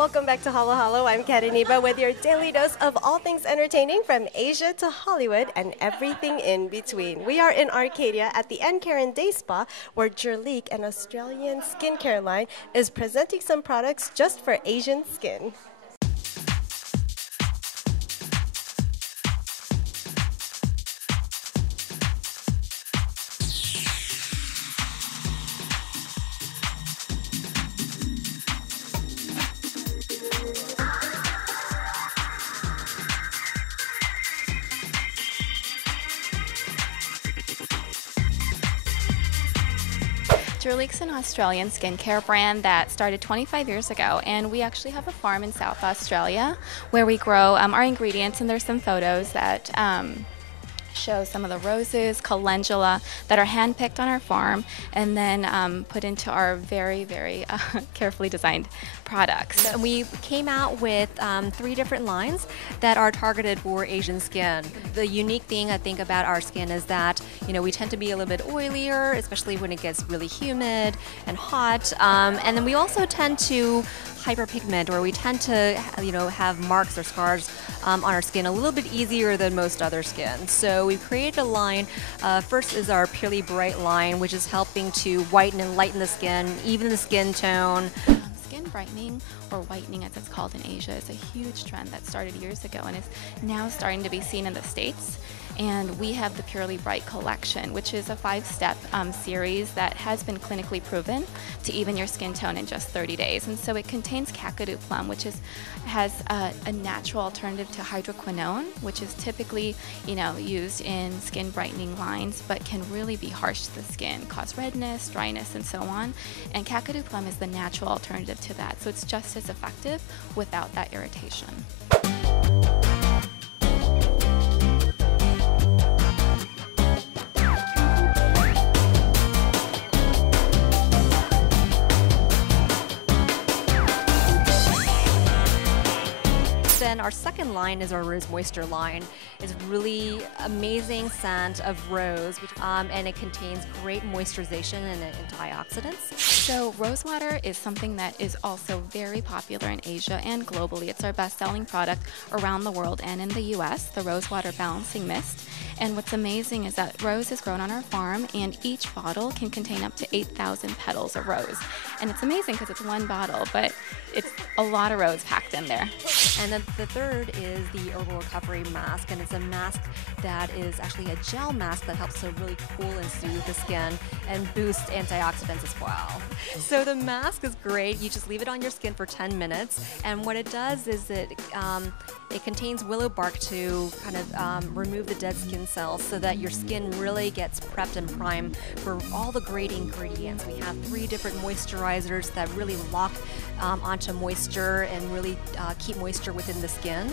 Welcome back to Halo Halo. I'm Kariniba with your daily dose of all things entertaining from Asia to Hollywood and everything in between. We are in Arcadia at the Karen Day Spa, where Jurlique, an Australian skincare line, is presenting some products just for Asian skin. Jurlique's an Australian skincare brand that started 25 years ago, and we actually have a farm in South Australia where we grow our ingredients, and there's some photos that show some of the roses, calendula that are handpicked on our farm and then put into our very, very carefully designed products. And we came out with 3 different lines that are targeted for Asian skin. The unique thing I think about our skin is that, you know, we tend to be a little bit oilier, especially when it gets really humid and hot. And then we also tend to hyperpigment, or we tend to, you know, have marks or scars on our skin a little bit easier than most other skin. So we've created a line. First is our Purely Bright line, which is helping to whiten and lighten the skin, even the skin tone. Skin brightening, or whitening as it's called in Asia, is a huge trend that started years ago and is now starting to be seen in the States. And we have the Purely Bright collection, which is a 5-step series that has been clinically proven to even your skin tone in just 30 days. And so it contains kakadu plum, which has a natural alternative to hydroquinone, which is typically, you know, used in skin brightening lines, but can really be harsh to the skin, cause redness, dryness, and so on. And kakadu plum is the natural alternative to that, so it's just as effective without that irritation. Then our second line is our Rose Moisture line. It's really amazing scent of rose, and it contains great moisturization and antioxidants. So rosewater is something that is also very popular in Asia and globally. It's our best-selling product around the world and in the US, the Rosewater Balancing Mist. And what's amazing is that rose is grown on our farm, and each bottle can contain up to 8,000 petals of rose. And it's amazing because it's one bottle, but it's a lot of rose packed in there. And then the third is the Herbal Recovery Mask, and it's a mask that is actually a gel mask that helps to really cool and soothe the skin and boost antioxidants as well. So the mask is great. You just leave it on your skin for 10 minutes, and what it does is it contains willow bark to kind of remove the dead skin cells so that your skin really gets prepped and primed for all the great ingredients. We have 3 different moisturizers that really lock onto moisture and really keep moisture within the skin.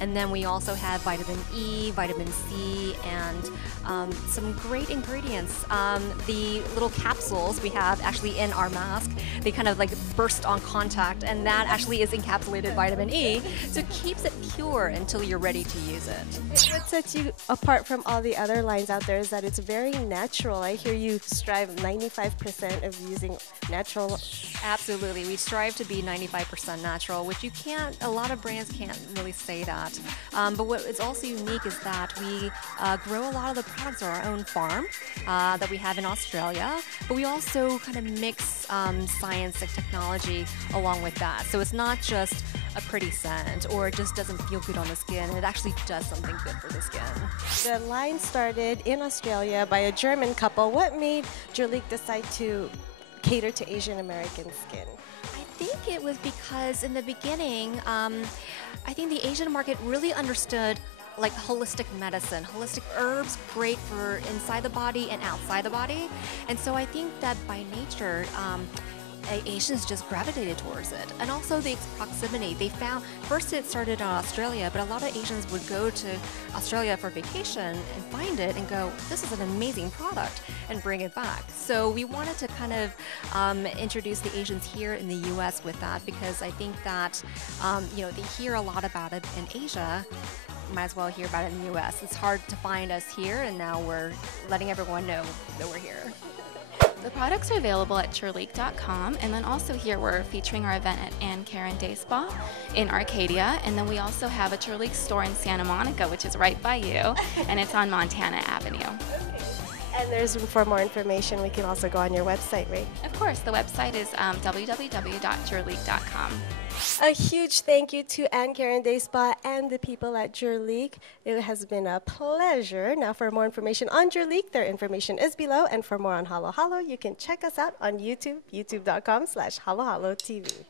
And then we also have vitamin E, vitamin C, and some great ingredients. The little capsules we have actually in our mask, they kind of like burst on contact, and that actually is encapsulated vitamin E, so it keeps it pure until you're ready to use it. What sets you apart from all the other lines out there is that it's very natural. I hear you strive 95% of using natural. Absolutely, we strive to be 95% natural, which you can't, a lot of brands can't really say that. But what is also unique is that we grow a lot of the products on our own farm that we have in Australia, but we also kind of mix science and technology along with that. So it's not just a pretty scent, or it just doesn't feel good on the skin. It actually does something good for the skin. The line started in Australia by a German couple. What made Jurlique decide to cater to Asian American skin? I think it was because in the beginning, I think the Asian market really understood like holistic medicine, holistic herbs, great for inside the body and outside the body. And so I think that by nature, Asians just gravitated towards it. And also the proximity. They found, first it started in Australia, but a lot of Asians would go to Australia for vacation and find it and go, this is an amazing product, and bring it back. So we wanted to kind of introduce the Asians here in the US with that, because I think that, you know, they hear a lot about it in Asia. Might as well hear about it in the US. It's hard to find us here, and now we're letting everyone know that we're here. The products are available at Jurlique.com, and then also here we're featuring our event at Ann Karen Day Spa in Arcadia, and then we also have a Jurlique store in Santa Monica, which is right by you, and it's on Montana Avenue. And there's for more information, we can also go on your website, right? Of course, the website is www.jurlique.com. A huge thank you to Ann Karen Day Spa and the people at Jurlique. It has been a pleasure. Now, for more information on Jurlique, their information is below. And for more on Halo Halo, you can check us out on YouTube, youtube.com/HaloHaloTV.